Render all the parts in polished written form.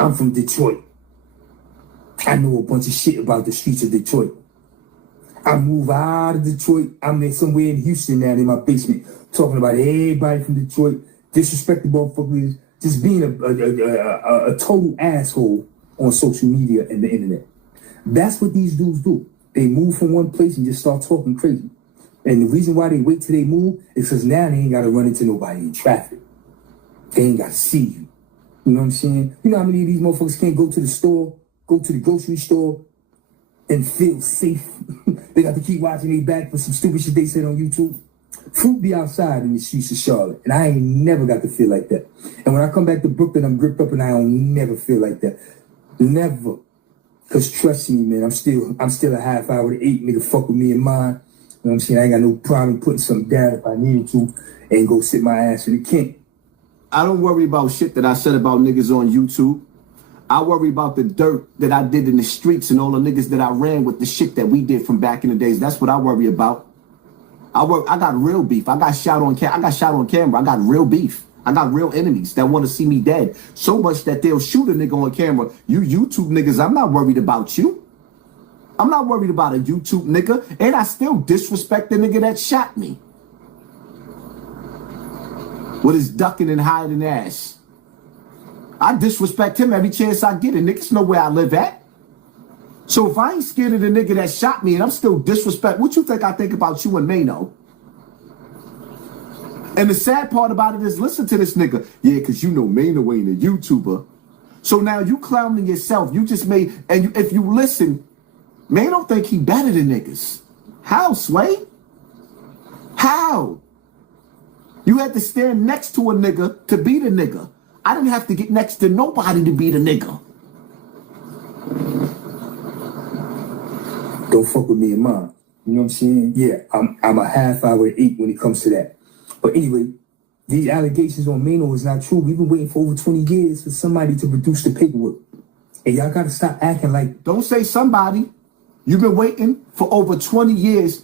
I'm from Detroit. I know a bunch of shit about the streets of Detroit. I moved out of Detroit. I'm in somewhere in Houston now in my basement, talking about everybody from Detroit, disrespecting motherfuckers, just being a total asshole on social media and the internet. That's what these dudes do. They move from one place and just start talking crazy. And the reason why they wait till they move is because now they ain't got to run into nobody in traffic. They ain't got to see you. You know what I'm saying? You know how many of these motherfuckers can't go to the store, go to the grocery store, and feel safe? They got to keep watching their back for some stupid shit they said on YouTube. Fruit be outside in the streets of Charlotte, and I ain't never got to feel like that. And when I come back to Brooklyn, I'm gripped up, and I don't never feel like that. Never. Because trust me, man, I'm still a half hour to 8, nigga, fuck with me and mine. You know what I'm saying? I ain't got no problem putting something down if I needed to and go sit my ass in the kink. I don't worry about shit that I said about niggas on YouTube. I worry about the dirt that I did in the streets and all the niggas that I ran with, the shit that we did from back in the days. That's what I worry about. I got real beef. I got shot on camera. I got real beef. I got real enemies that want to see me dead. So much that they'll shoot a nigga on camera. You YouTube niggas, I'm not worried about you. I'm not worried about a YouTube nigga. And I still disrespect the nigga that shot me. With his ducking and hiding ass. I disrespect him every chance I get. And niggas know where I live at. So if I ain't scared of the nigga that shot me and I'm still disrespect, what you think I think about you and Maino? And the sad part about it is, listen to this nigga. Yeah, because you know Maino ain't a YouTuber. So now you clowning yourself. You just made, and if you listen, Maino think he better than niggas. How, Sway? How? You had to stand next to a nigga to be the nigga. I didn't have to get next to nobody to be the nigga. Don't fuck with me and mine. You know what I'm saying? Yeah, I'm a half hour to 8 when it comes to that. But anyway, these allegations on Maino is not true. We've been waiting for over 20 years for somebody to produce the paperwork. And y'all got to stop acting like... Don't say somebody. You've been waiting for over 20 years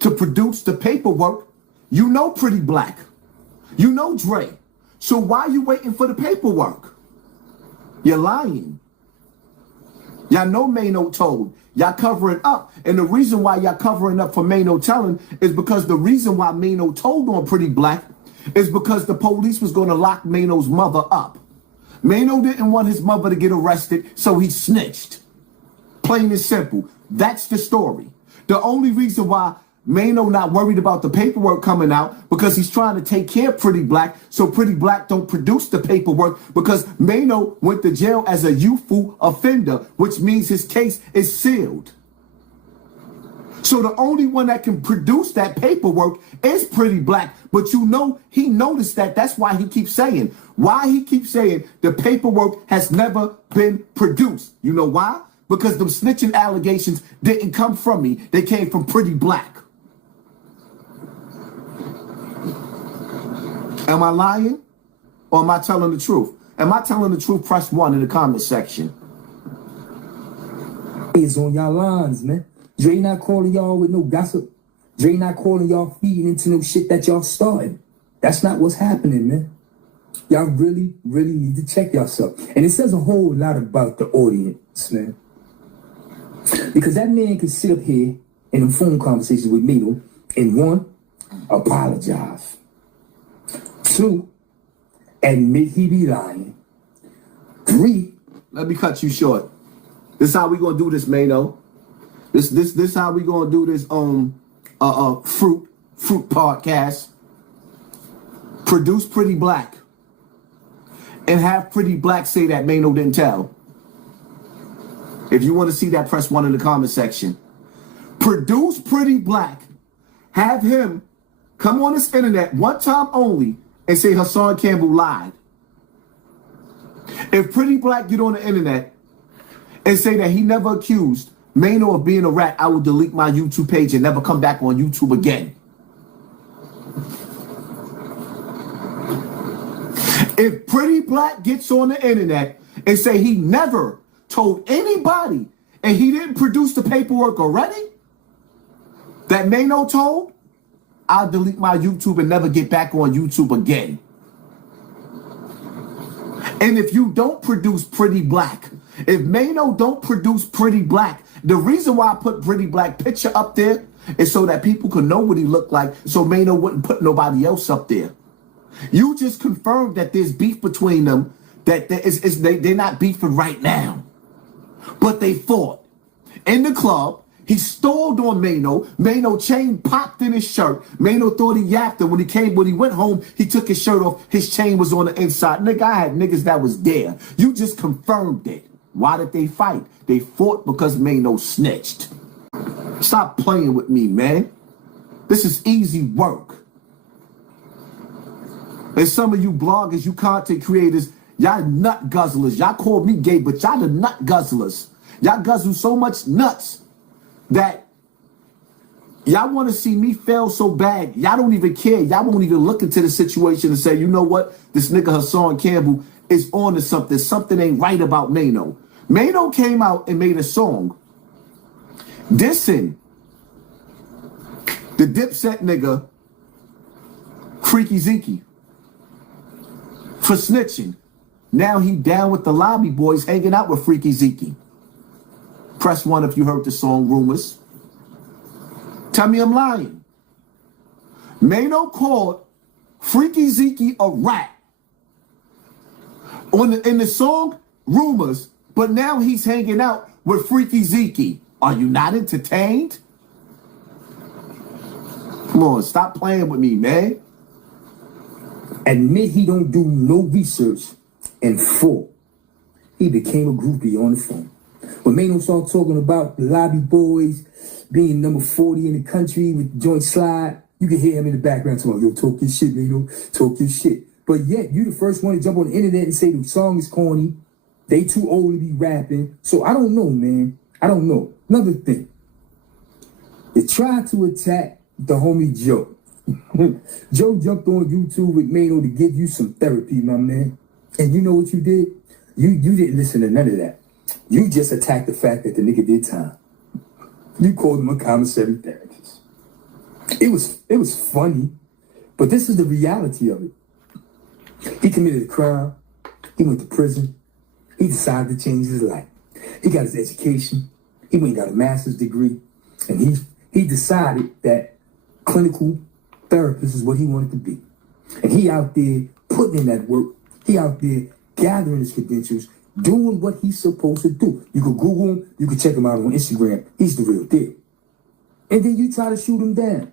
to produce the paperwork. You know Pretty Black. You know Dre. So why are you waiting for the paperwork? You're lying. Y'all know Maino told. Y'all covering up. And the reason why y'all covering up for Maino telling is because the reason why Maino told on Pretty Black is because the police was going to lock Maino's mother up. Maino didn't want his mother to get arrested, so he snitched. Plain and simple. That's the story. The only reason why Maino not worried about the paperwork coming out because he's trying to take care of Pretty Black so Pretty Black don't produce the paperwork because Maino went to jail as a youthful offender, which means his case is sealed. So the only one that can produce that paperwork is Pretty Black. But you know, he noticed that. That's why he keeps saying, the paperwork has never been produced. You know why? Because them snitching allegations didn't come from me. They came from Pretty Black. Am I lying or am I telling the truth? Am I telling the truth? Press 1 in the comment section. It's on y'all lines, man. Dre not calling y'all with no gossip. Dre not calling y'all feeding into no shit that y'all started. That's not what's happening, man. Y'all really, really need to check yourself. And it says a whole lot about the audience, man. Because that man can sit up here in a phone conversation with Maino and 1, apologize. 2, admit he be lying. 3, let me cut you short. This is how we gonna do this, Maino. This how we gonna do this fruit podcast. Produce Pretty Black and have Pretty Black say that Maino didn't tell. If you want to see that, press 1 in the comment section. Produce Pretty Black. Have him come on this internet one time only and say Hassan Campbell lied. If Pretty Black get on the internet and say that he never accused Maino of being a rat, I will delete my YouTube page and never come back on YouTube again. If Pretty Black gets on the internet and say he never told anybody and he didn't produce the paperwork already that Maino told, I'll delete my YouTube and never get back on YouTube again. And if you don't produce Pretty Black, if Maino don't produce Pretty Black, the reason why I put Pretty Black picture up there is so that people could know what he looked like, so Maino wouldn't put nobody else up there. You just confirmed that there's beef between them, that they're not beefing right now. But they fought in the club. He stalled on Maino. Maino chain popped in his shirt. Maino thought he yapped him. When he went home, he took his shirt off. His chain was on the inside. Nigga, I had niggas that was there. You just confirmed it. Why did they fight? They fought because Maino snitched. Stop playing with me, man. This is easy work. And some of you bloggers, you content creators, y'all nut guzzlers. Y'all call me gay, but y'all the nut guzzlers. Y'all guzzle so much nuts that y'all want to see me fail so bad. Y'all don't even care. Y'all won't even look into the situation and say, you know what? This nigga Hassan Campbell is on to something. Something ain't right about Maino. Maino came out and made a song dissing the Dipset nigga Freaky Zeke for snitching. Now he down with the lobby boys hanging out with Freaky Zeke. Press 1 if you heard the song Rumors. Tell me I'm lying. Maino called Freaky Zeke a rat in the song Rumors, but now he's hanging out with Freaky Zeke. Are you not entertained? Come on, stop playing with me, man. Admit he don't do no research. And 4, he became a groupie on the phone. When Maino started talking about the lobby boys being number 40 in the country with joint slide, you can hear him in the background talking, yo, talk your shit, Maino, talk your shit. But yet, you the first one to jump on the internet and say the song is corny. They too old to be rapping. So I don't know, man. I don't know. Another thing. They tried to attack the homie Joe. Joe jumped on YouTube with Maino to give you some therapy, my man. And you know what you did? You didn't listen to none of that. You just attacked the fact that the nigga did time. You called him a commissary therapist. It was funny, but this is the reality of it. He committed a crime. He went to prison. He decided to change his life. He got his education. He went and got a master's degree. And he decided that clinical therapist is what he wanted to be. And he out there putting in that work. He out there gathering his credentials, doing what he's supposed to do. You can Google him. You can check him out on Instagram. He's the real deal. And then you try to shoot him down.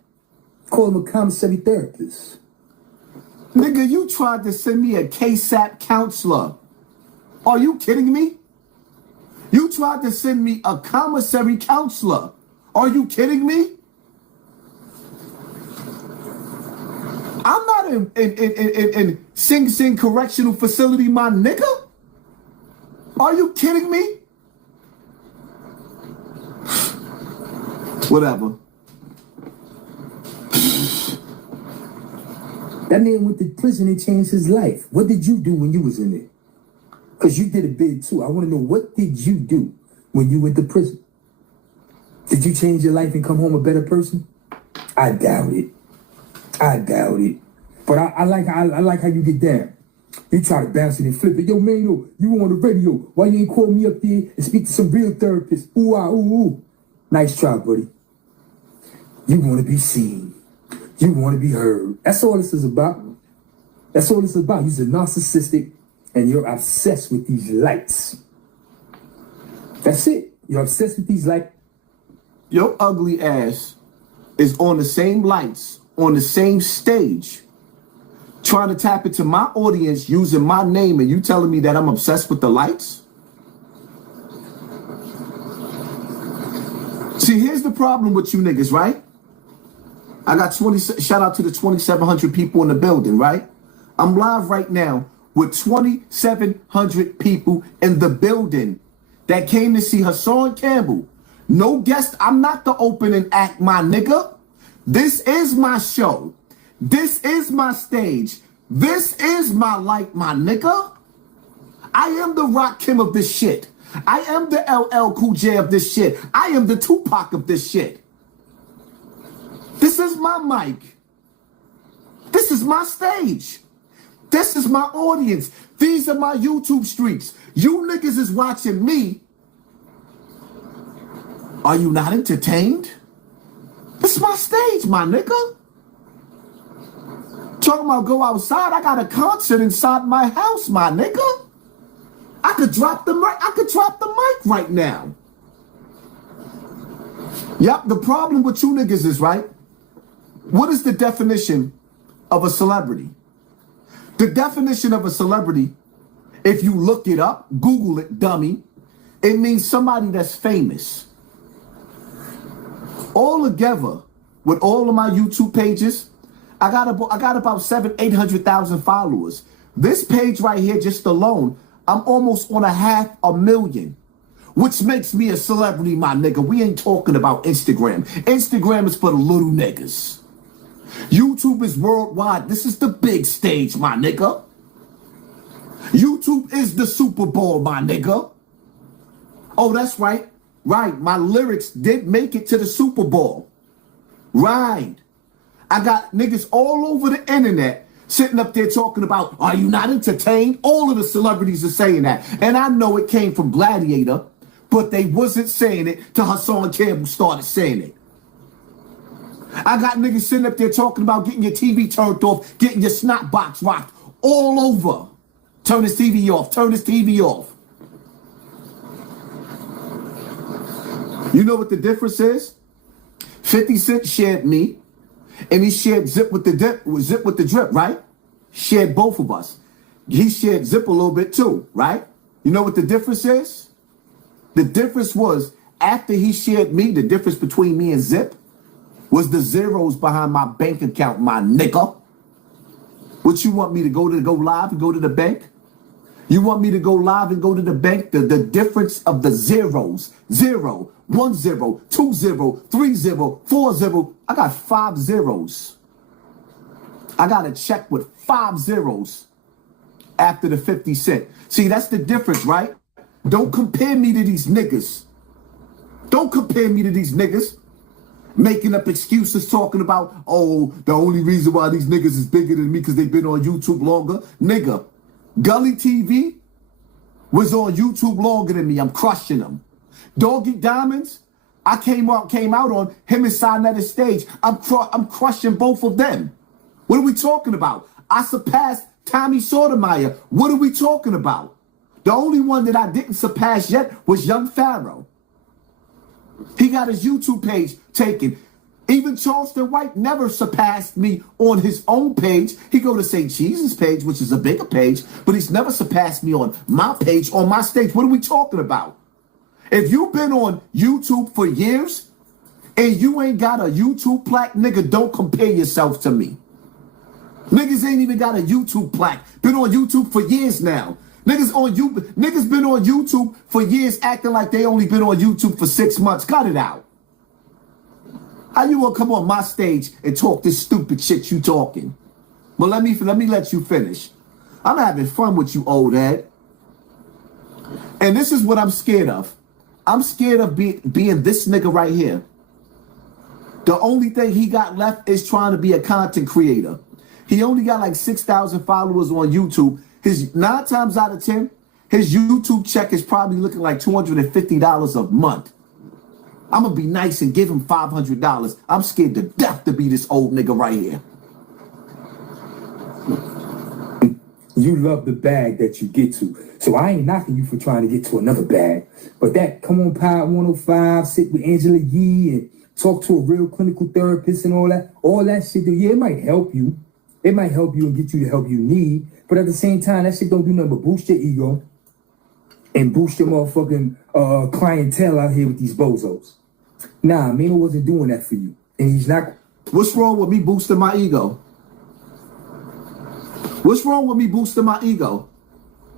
Call him a commissary therapist. Nigga, you tried to send me a KSAP counselor. Are you kidding me? You tried to send me a commissary counselor. Are you kidding me? I'm not in Sing Sing Correctional Facility, my nigga. Are you kidding me? Whatever. That man went to prison and changed his life. What did you do when you was in there? Because you did a bid too. I want to know, what did you do when you went to prison? Did you change your life and come home a better person? I doubt it. I doubt it. But I like how you get down. You try to bounce it and flip it. Yo, Maino, you on the radio. Why you ain't call me up there and speak to some real therapists? Ooh, ah, ooh, ooh. Nice try, buddy. You want to be seen. You want to be heard. That's all this is about. That's all this is about. You're narcissistic and you're obsessed with these lights. That's it. You're obsessed with these lights. Your ugly ass is on the same lights, on the same stage, trying to tap into my audience using my name, and you telling me that I'm obsessed with the lights? See, here's the problem with you niggas, right? I got shout out to the 2,700 people in the building, right? I'm live right now with 2,700 people in the building that came to see Hassan Campbell. No guest. I'm not the opening act, my nigga. This is my show. This is my stage. This is my light, my nigga. I am the Rock Kim of this shit. I am the LL Cool J of this shit. I am the Tupac of this shit. This is my mic. This is my stage. This is my audience. These are my YouTube streets. You niggas is watching me. Are you not entertained? This is my stage, my nigga. Talking about go outside, I got a concert inside my house, my nigga. I could drop the mic right now. Yep, the problem with you niggas is, right? What is the definition of a celebrity? The definition of a celebrity, if you look it up, Google it, dummy, it means somebody that's famous. All together, with all of my YouTube pages, I got about 800,000 followers. This page right here, just alone, I'm almost on 500,000, which makes me a celebrity, my nigga. We ain't talking about Instagram. Instagram is for the little niggas. YouTube is worldwide. This is the big stage, my nigga. YouTube is the Super Bowl, my nigga. Oh, that's right. Right, my lyrics did make it to the Super Bowl. Right. I got niggas all over the internet sitting up there talking about, are you not entertained? All of the celebrities are saying that. And I know it came from Gladiator, but they wasn't saying it till Hassan Campbell started saying it. I got niggas sitting up there talking about getting your TV turned off, getting your snot box rocked all over. Turn this TV off, turn this TV off. You know what the difference is? 50 Cent shared me, and he shared Zip with the drip, right? Shared both of us. He shared Zip a little bit too, right? You know what the difference is? The difference was, after he shared me, the difference between me and Zip was the zeros behind my bank account, my nigga. What you want me to go live and go to the bank? You want me to go live and go to the bank? The difference of the zeros. 0, 1 0, 2 0, 3 0, 4 0. I got 5 zeros. I got a check with 5 zeros after the 50 Cent. See, that's the difference, right? Don't compare me to these niggas. Don't compare me to these niggas. Making up excuses, talking about, oh, the only reason why these niggas is bigger than me because they've been on YouTube longer. Nigga, Gully TV was on YouTube longer than me. I'm crushing them. Doggy Diamonds, I came out on him and Sinetta's stage. I'm crushing both of them. What are we talking about? I surpassed Tommy Sotomayor. What are we talking about? The only one that I didn't surpass yet was Young Pharaoh. He got his YouTube page taken. Even Charleston White never surpassed me on his own page. He go to St. Jesus' page, which is a bigger page, but he's never surpassed me on my page, on my stage. What are we talking about? If you've been on YouTube for years and you ain't got a YouTube plaque, nigga, don't compare yourself to me. Niggas ain't even got a YouTube plaque. Been on YouTube for years now. Niggas been on YouTube for years acting like they only been on YouTube for 6 months. Cut it out. How you gonna come on my stage and talk this stupid shit you talking? But let me let you finish. I'm having fun with you, old head. And this is what I'm scared of. I'm scared of being this nigga right here. The only thing he got left is trying to be a content creator. He only got like 6,000 followers on YouTube. His 9 times out of 10, his YouTube check is probably looking like $250 a month. I'm going to be nice and give him $500. I'm scared to death to be this old nigga right here. You love the bag that you get to. So I ain't knocking you for trying to get to another bag. But that Come On Pod 105, sit with Angela Yee and talk to a real clinical therapist and all that shit, yeah, it might help you. It might help you and get you the help you need. But at the same time, that shit don't do nothing but boost your ego and boost your motherfucking clientele out here with these bozos. Nah, Maino wasn't doing that for you. And he's not. What's wrong with me boosting my ego? What's wrong with me boosting my ego?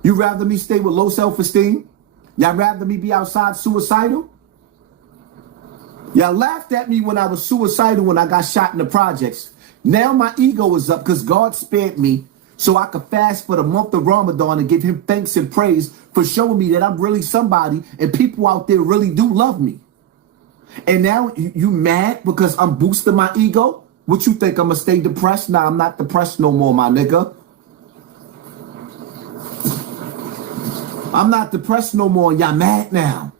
You rather me stay with low self-esteem? Y'all rather me be outside suicidal? Y'all laughed at me when I was suicidal when I got shot in the projects. Now my ego is up because God spared me so I could fast for the month of Ramadan and give him thanks and praise for showing me that I'm really somebody and people out there really do love me. And now you mad because I'm boosting my ego? What you think, I'm gonna stay depressed? Nah, I'm not depressed no more, my nigga. I'm not depressed no more. Y'all mad now.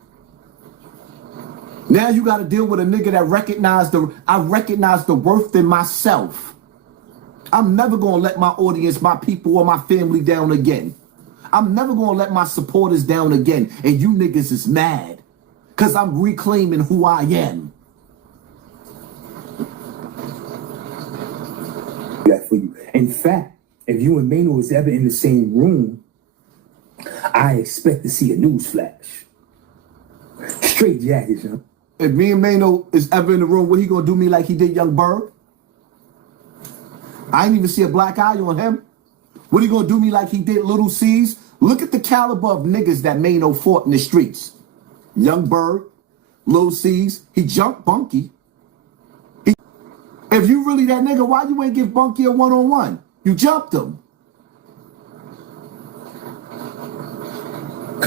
Now you got to deal with a nigga that I recognize the worth in myself. I'm never going to let my audience, my people, or my family down again. I'm never going to let my supporters down again. And you niggas is mad because I'm reclaiming who I am. That for you. In fact, if you and Maino is ever in the same room, I expect to see a news flash. Straight jackets, huh? If me and Maino is ever in the room, what he gonna do me like he did Young Bird? I ain't even see a black eye on him. What he gonna do me like he did Little C's? Look at the caliber of niggas that Maino fought in the streets. Young Bird, Little C's, he jumped Bunky. If you really that nigga, why you ain't give Bunky a one-on-one? You jumped him.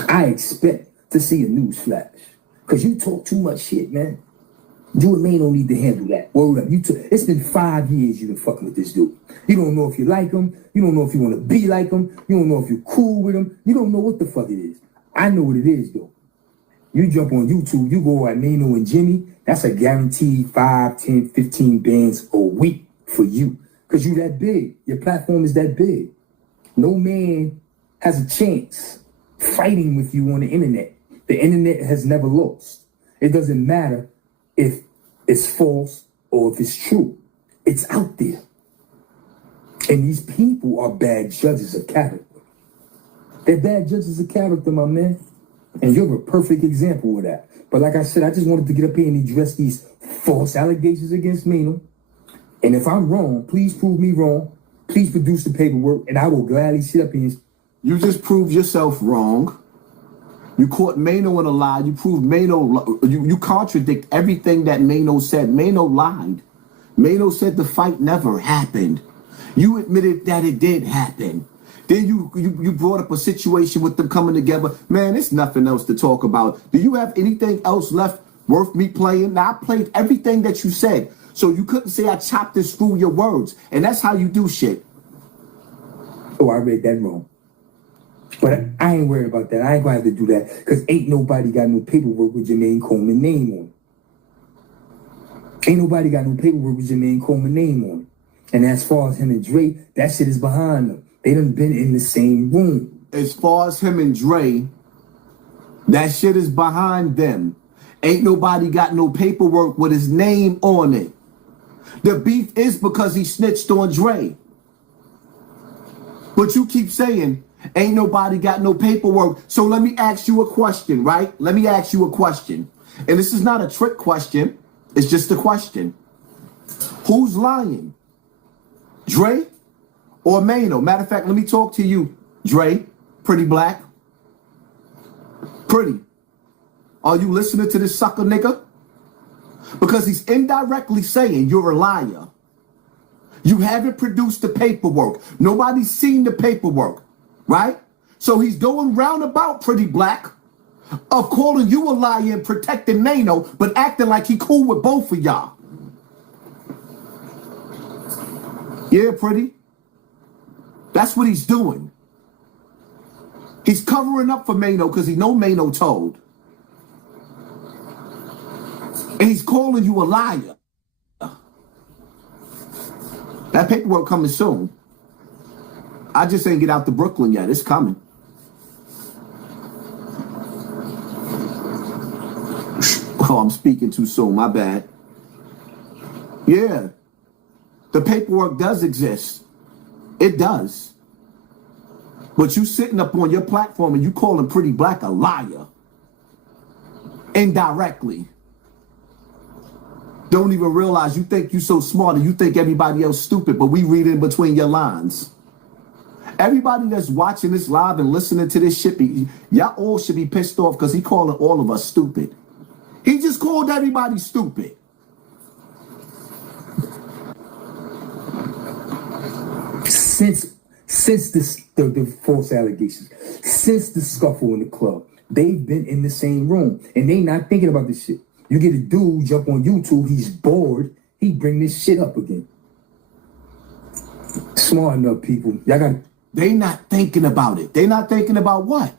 I expect to see a news flash. Because you talk too much shit, man. You and Maino don't need to handle that. Word up. It's been 5 years you've been fucking with this dude. You don't know if you like him. You don't know if you want to be like him. You don't know if you're cool with him. You don't know what the fuck it is. I know what it is, though. You jump on YouTube, you go at Maino and Jimmy, that's a guaranteed 5, 10, 15 bands a week for you. Because you that big. Your platform is that big. No man has a chance fighting with you on the internet. The internet has never lost. It doesn't matter if it's false or if it's true. It's out there. And these people are bad judges of character. They're bad judges of character, my man. And you're a perfect example of that. But like I said, I just wanted to get up here and address these false allegations against Maino. And if I'm wrong, please prove me wrong. Please produce the paperwork, and I will gladly sit up here and... You just proved yourself wrong. You caught Maino in a lie. You proved Maino... You contradict everything that Maino said. Maino lied. Maino said the fight never happened. You admitted that it did happen. Then you brought up a situation with them coming together. Man, there's nothing else to talk about. Do you have anything else left worth me playing? Now, I played everything that you said. So you couldn't say I chopped and screwed your words. And that's how you do shit. Oh, I read that wrong. But I ain't worried about that. I ain't going to have to do that. Because ain't nobody got no paperwork with Jermaine Coleman's name on it. Ain't nobody got no paperwork with Jermaine Coleman's name on it. And as far as him and Dre, that shit is behind them. They done been in the same room. As far as him and Dre, that shit is behind them. Ain't nobody got no paperwork with his name on it. The beef is because he snitched on Dre. But you keep saying, ain't nobody got no paperwork. So let me ask you a question, right? Let me ask you a question. And this is not a trick question. It's just a question. Who's lying? Dre or Maino? Matter of fact, let me talk to you, Dre, Pretty Black. Pretty. Are you listening to this sucker nigga? Because he's indirectly saying you're a liar. You haven't produced the paperwork. Nobody's seen the paperwork, right? So he's going roundabout, Pretty Black, of calling you a liar and protecting Maino, but acting like he cool with both of y'all. Yeah, Pretty. That's what he's doing. He's covering up for Maino because he know Maino told. And he's calling you a liar. That paperwork coming soon. I just ain't get out to Brooklyn yet. It's coming. Oh, I'm speaking too soon. My bad. Yeah. The paperwork does exist. It does. But you sitting up on your platform and you calling Pretty Black a liar. Indirectly. Don't even realize you think you so smart and you think everybody else stupid, but we read in between your lines. Everybody that's watching this live and listening to this shit, y'all all should be pissed off because he calling all of us stupid. He just called everybody stupid. Since the false allegations, since the scuffle in the club, they've been in the same room and they not thinking about this shit. You get a dude jump on YouTube, he's bored, he bring this shit up again. Smart enough, people. Y'all got. They not thinking about it. They not thinking about what?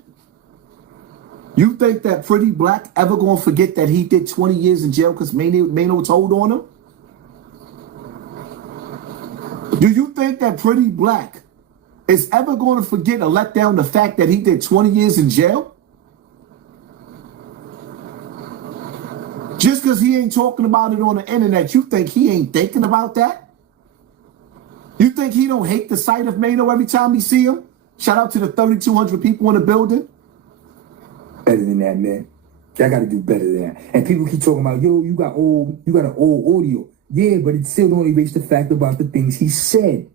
You think that Pretty Black ever gonna forget that he did 20 years in jail because Maino told on him? Do you think that Pretty Black is ever going to forget or let down the fact that he did 20 years in jail? Just because he ain't talking about it on the internet, you think he ain't thinking about that? You think he don't hate the sight of Maino every time he see him? Shout out to the 3,200 people in the building. Better than that, man. Y'all got to do better than that. And people keep talking about, yo, you got an old audio. Yeah, but it still don't erase the fact about the things he said.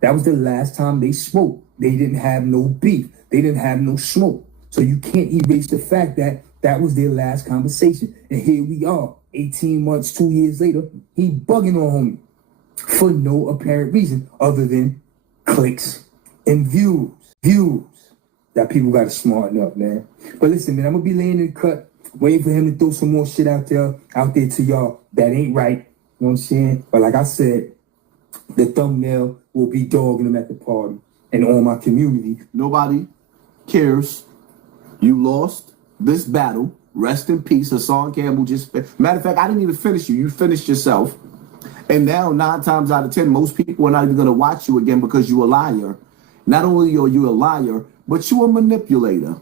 That was the last time they smoked. They didn't have no beef. They didn't have no smoke. So you can't erase the fact that that was their last conversation. And here we are, 18 months, 2 years later, he bugging on homie for no apparent reason other than clicks and views. That people got to smarten up, man. But listen, man, I'm going to be laying in the cut, waiting for him to throw some more shit out there to y'all that ain't right. You know what I'm saying? But like I said, the thumbnail will be dogging him at the party and on my community. Nobody cares. You lost this battle. Rest in peace. Hassan Campbell just... Matter of fact, I didn't even finish you. You finished yourself. And now, 9 times out of 10, most people are not even going to watch you again because you're a liar. Not only are you a liar, but you're a manipulator.